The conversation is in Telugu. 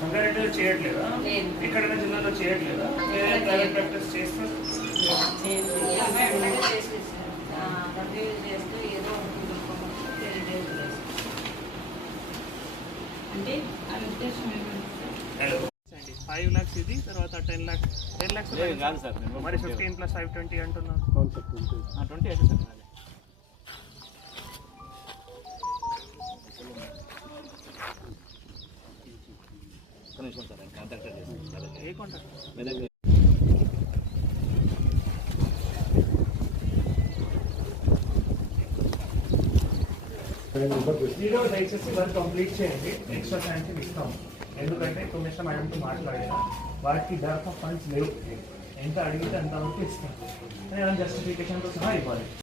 సంగారెడ్డిలో చేయట్లేదా? ఎక్కడైనా జిల్లాలో చేయట్లేదా? ప్రైవేట్ ప్రాక్టీస్ చేస్తారు అంటే అది ఉద్దేశం ఏమంటే 5 lakhs ఇది, తర్వాత 10 lakhs కాదు సార్, మరి 15 + 5 20 అంటున్నారు. 20 అయితే సార్ కనీసం సార్ కాంటాక్ట్ చేస్తాను. ఏ కాంటాక్ట్? మెదక్ ఈరోజు దయచేసి వర్క్ కంప్లీట్ చేయండి, ఎక్స్ట్రా శాంక్షన్ ఇస్తాము. ఎందుకంటే కమిషనర్ మేడంతో మాట్లాడినా వాటికి ధర ఫండ్స్ లేవు, ఎంత అడిగితే అంతవరకు ఇస్తాం. జస్టిఫికేషన్తో సహా ఇవ్వాలి.